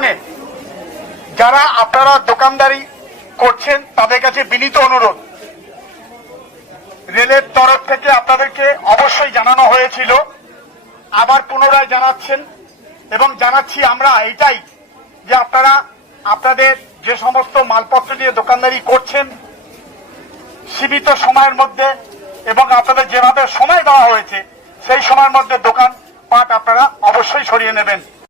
কারণে যারা আপনারা দোকানদারি করছেন তাদের কাছে বিনীত অনুরোধ, রেলের তরফ থেকে আপনাদেরকে অবশ্যই জানানো হয়েছিল, আবার পুনরায় জানাচ্ছেন এবং জানাচ্ছি আমরা এটাই যে আপনারা আপনাদের যে সমস্ত মালপত্র নিয়ে দোকানদারি করছেন সীমিত সময়ের মধ্যে এবং আপনাদের যেভাবে সময় দেওয়া হয়েছে সেই সময়ের মধ্যে দোকান পাট আপনারা অবশ্যই সরিয়ে নেবেন।